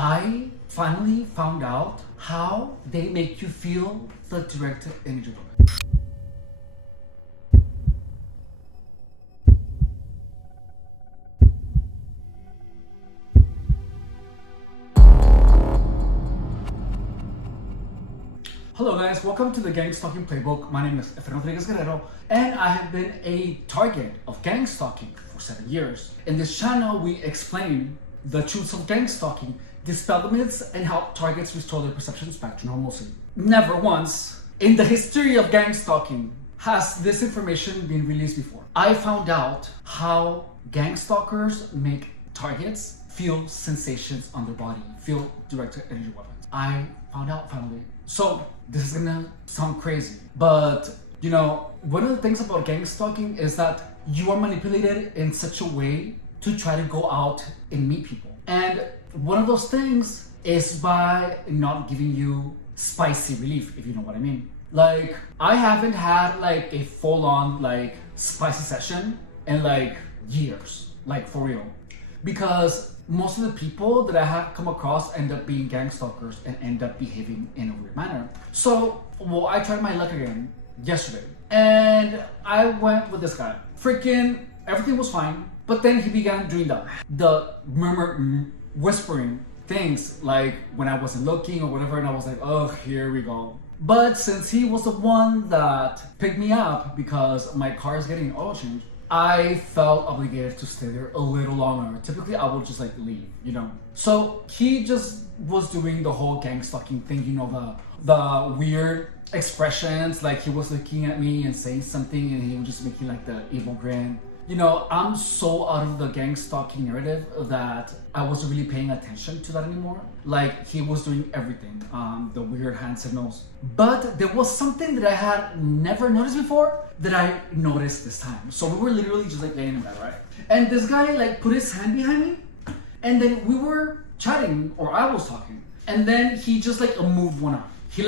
I finally found out how they make you feel the direct energy of it. Hello guys, welcome to the Gang Stalking Playbook. My name is Efrain Rodriguez Guerrero and I have been a target of gang stalking for 7 years. In this channel, we explain the truths of gang stalking, dispel the myths, and help targets restore their perceptions back to normalcy. Never once in the history of gang stalking has this information been released before. I found out how gang stalkers make targets feel sensations on their body, feel directed energy weapons. I found out finally. So this is gonna sound crazy, but you know, one of the things about gang stalking is that you are manipulated in such a way to try to go out and meet people. And one of those things is by not giving you spicy relief, if you know what I mean. Like, I haven't had like a full-on like spicy session in like years, like for real. Because most of the people that I have come across end up being gang stalkers and end up behaving in a weird manner. So, well, I tried my luck again yesterday. And I went with this guy. Freaking, everything was fine. But then he began doing the whispering things like when I wasn't looking or whatever, and I was like, oh, here we go. But since he was the one that picked me up because my car is getting oil changed, I felt obligated to stay there a little longer. Typically, I would just like leave, you know. So he just was doing the whole gang stalking thing, you know, the weird expressions, like he was looking at me and saying something, and he was just making like the evil grin. You know, I'm so out of the gang stalking narrative that I wasn't really paying attention to that anymore. Like, he was doing everything, the weird hand signals. But there was something that I had never noticed before that I noticed this time. So we were literally just like laying in bed, right? And this guy like put his hand behind me, and then we were chatting, or I was talking, and then he just like moved one arm. He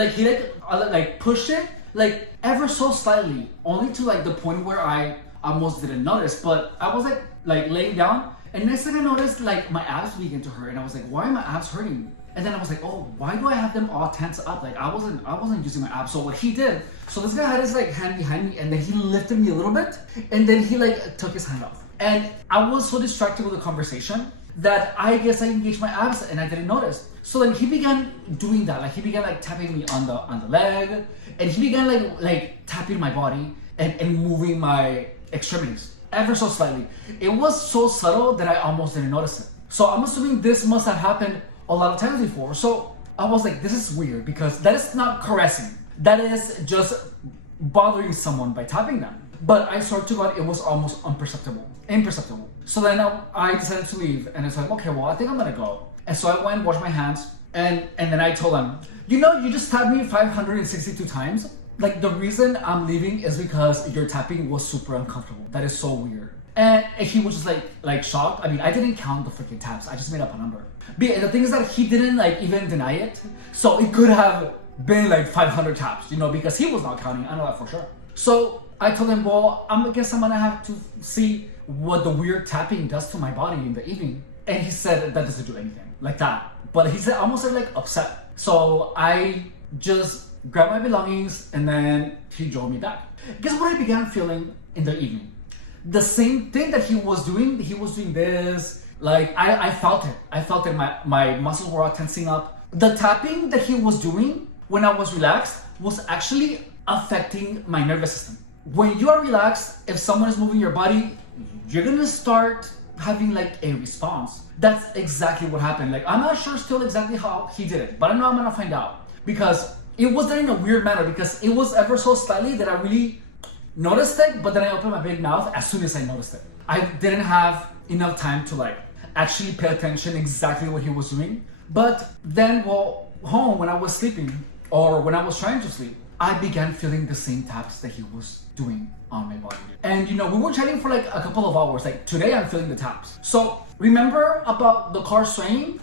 pushed it like ever so slightly, only to like the point where I almost didn't notice, but I was like laying down, and next thing I noticed, like my abs began to hurt, and I was like, why are my abs hurting? And then I was like, oh, why do I have them all tense up? Like I wasn't using my abs. So what he did, so this guy had his like hand behind me, and then he lifted me a little bit, and then he like took his hand off. And I was so distracted with the conversation that I guess I engaged my abs and I didn't notice. So then he began doing that, like he began like tapping me on the leg, and he began like tapping my body and moving my extremities ever so slightly. It was so subtle that I almost didn't notice it. So I'm assuming this must have happened a lot of times before. So I was like, this is weird, because that is not caressing. That is just bothering someone by tapping them. But I swear to God, it was almost imperceptible. So then I decided to leave, and it's like, okay, well, I think I'm gonna go. And so I went, washed my hands, and then I told him, you know, you just tapped me 562 times. Like, the reason I'm leaving is because your tapping was super uncomfortable. That is so weird. And he was just like shocked. I mean, I didn't count the freaking taps. I just made up a number. But the thing is that he didn't like even deny it. So it could have been like 500 taps, you know, because he was not counting. I know that for sure. So I told him, well, I guess I'm gonna have to see what the weird tapping does to my body in the evening. And he said that doesn't do anything like that. But he said almost like upset. So I just grabbed my belongings, and then he drove me back. Guess what I began feeling in the evening? The same thing that he was doing this, like I felt it. I felt it, my muscles were all tensing up. The tapping that he was doing when I was relaxed was actually affecting my nervous system. When you are relaxed, if someone is moving your body, you're gonna start having like a response. That's exactly what happened. Like, I'm not sure still exactly how he did it, but I know I'm gonna find out, because it was done in a weird manner, because it was ever so slightly that I really noticed it, but then I opened my big mouth as soon as I noticed it. I didn't have enough time to like actually pay attention exactly what he was doing. But then, well, home when I was sleeping, or when I was trying to sleep, I began feeling the same taps that he was doing on my body. And you know, we were chatting for like a couple of hours. Like, today I'm feeling the taps. So remember about the car swaying?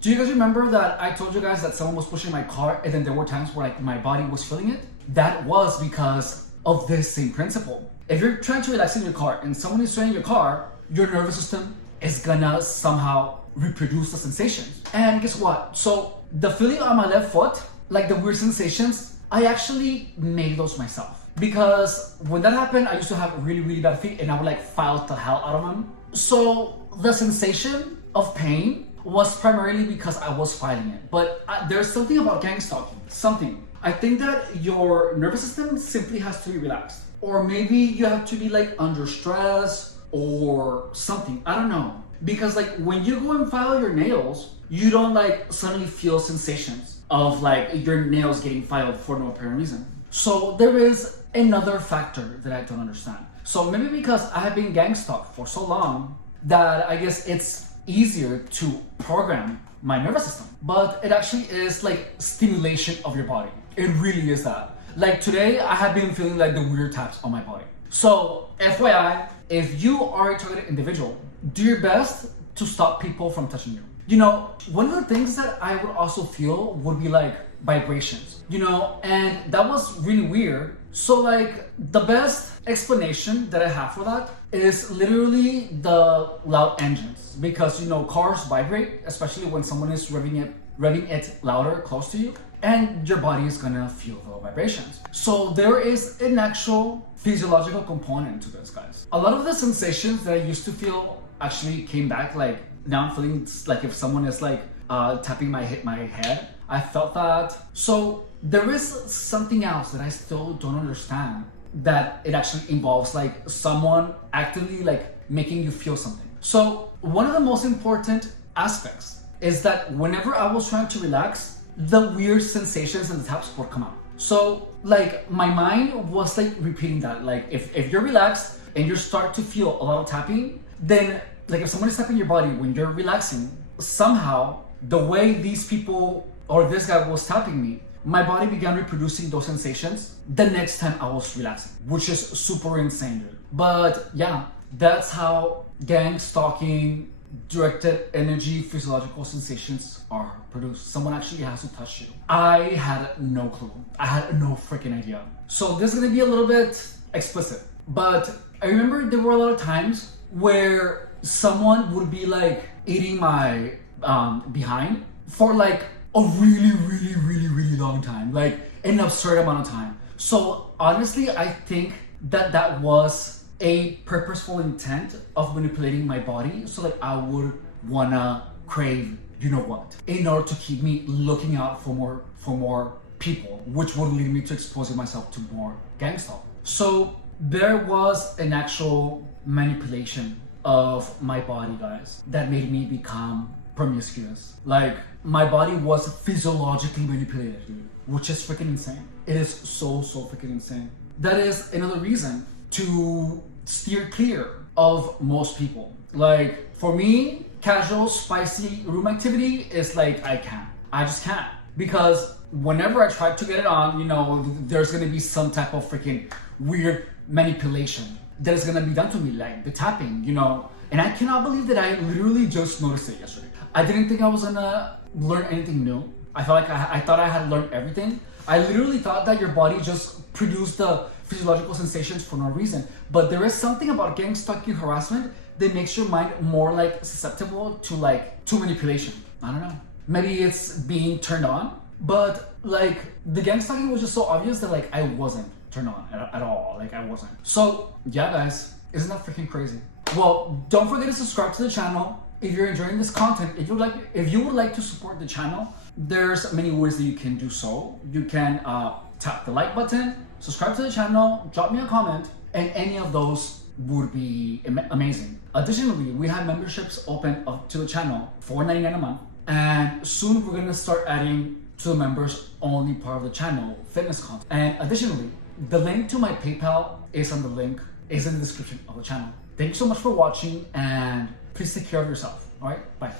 Do you guys remember that I told you guys that someone was pushing my car, and then there were times where like my body was feeling it? That was because of this same principle. If you're trying to relax in your car and someone is swaying your car, your nervous system is gonna somehow reproduce the sensations. And guess what? So the feeling on my left foot, like the weird sensations, I actually made those myself. Because when that happened, I used to have really, really bad feet and I would like fight the hell out of them. So the sensation of pain was primarily because I was fighting it. But there's something about gang stalking, something. I think that your nervous system simply has to be relaxed. Or maybe you have to be like under stress or something, I don't know. Because like when you go and file your nails, you don't like suddenly feel sensations of like your nails getting filed for no apparent reason. So there is another factor that I don't understand. So maybe because I have been gang stalked for so long that I guess it's easier to program my nervous system. But it actually is like stimulation of your body. It really is that. Like today, I have been feeling like the weird taps on my body. So FYI, if you are a targeted individual, do your best to stop people from touching you. You know, one of the things that I would also feel would be like vibrations, you know, and that was really weird. So like the best explanation that I have for that is literally the loud engines, because you know cars vibrate, especially when someone is revving it louder close to you, and your body is gonna feel the vibrations. So there is an actual physiological component to this, guys. A lot of the sensations that I used to feel actually came back. Like now I'm feeling like if someone is like tapping my head, I felt that. So there is something else that I still don't understand, that it actually involves like someone actively like making you feel something. So one of the most important aspects is that whenever I was trying to relax, the weird sensations and the taps would come out. So like my mind was like repeating that, like if you're relaxed and you start to feel a lot of tapping, then like if someone is tapping your body when you're relaxing, somehow the way these people or this guy was tapping me, my body began reproducing those sensations the next time I was relaxing, which is super insane, dude. But yeah, that's how gang stalking, directed energy, physiological sensations are produced. Someone actually has to touch you. I had no clue. I had no freaking idea. So this is gonna be a little bit explicit, but I remember there were a lot of times where someone would be like eating my behind for like a really long time, like an absurd amount of time. So honestly, I think that that was a purposeful intent of manipulating my body so that I would wanna crave you know what, in order to keep me looking out for more people, which would lead me to exposing myself to more gang stalking. So there was an actual manipulation of my body, guys, that made me become promiscuous. Like my body was physiologically manipulated, dude, which is freaking insane. It is so freaking insane. That is another reason to steer clear of most people. Like for me, casual spicy room activity is like I just can't, because whenever I try to get it on, you know, there's gonna be some type of freaking weird manipulation that is gonna be done to me, like the tapping, you know. And I cannot believe that I literally just noticed it yesterday. I didn't think I was gonna learn anything new. I felt like I thought I had learned everything. I literally thought that your body just produced the physiological sensations for no reason. But there is something about gang stalking harassment that makes your mind more like susceptible to manipulation. I don't know. Maybe it's being turned on, but like the gang stalking was just so obvious that like I wasn't turned on at all. Like I wasn't. So yeah, guys, isn't that freaking crazy? Well, don't forget to subscribe to the channel if you're enjoying this content. If you would like to support the channel, there's many ways that you can do so. You can tap the like button, subscribe to the channel, drop me a comment, and any of those would be amazing. Additionally, we have memberships open up to the channel for $4.99 a month, and soon we're gonna start adding to the members only part of the channel fitness content. And additionally, the link to my PayPal is in the description of the channel. Thank you so much for watching, and please take care of yourself. All right, bye.